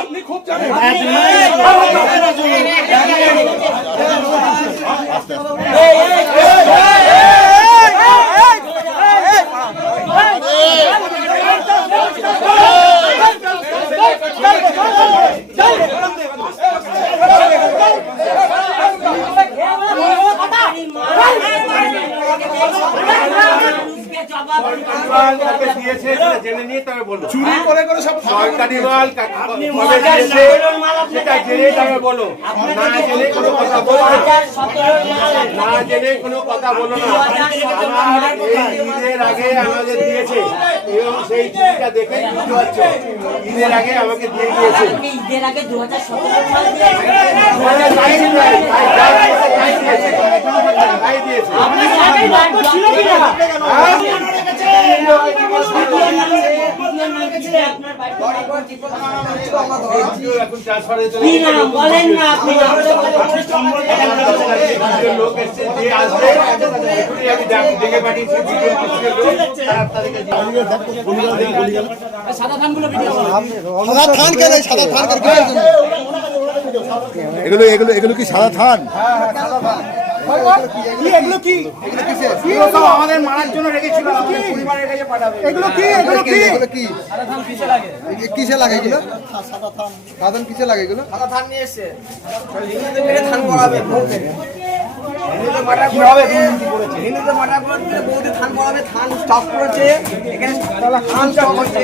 আপনি খুব জানেন। চুরি করে করে সব সরকারি মাল সেটা জেনে তবে বলো, না জেনে কোনো কথা বলো না, না জেনে কোনো কথা বলো না। আমার এই ঈদের আগে আমাদের দিয়েছে এবং সেই চিঠিটা দেখে বুঝতে পারছো ঈদের আগে আমাকে দিয়ে দিয়েছে। ঈদের আগে 2017 বলেন না আপনি লোক এসছে যে আসবে আমি দেখে পাঠিয়েছি। এগুলো কি সাদা থান? আমাদের মারার জন্য রেখেছিল, পরিবারের কাছে পাঠাবে। এগুলো কি কিসে লাগে এগুলো? সাদা থান কিসে লাগে এগুলো? সাদা ধান নিয়ে এসছে, ধান পড়াবে হিন্দুদের মাটা করে বৌদি ধান পড়াবে, ধান স্টক করেছে এখানে, ধান স্টক হচ্ছে।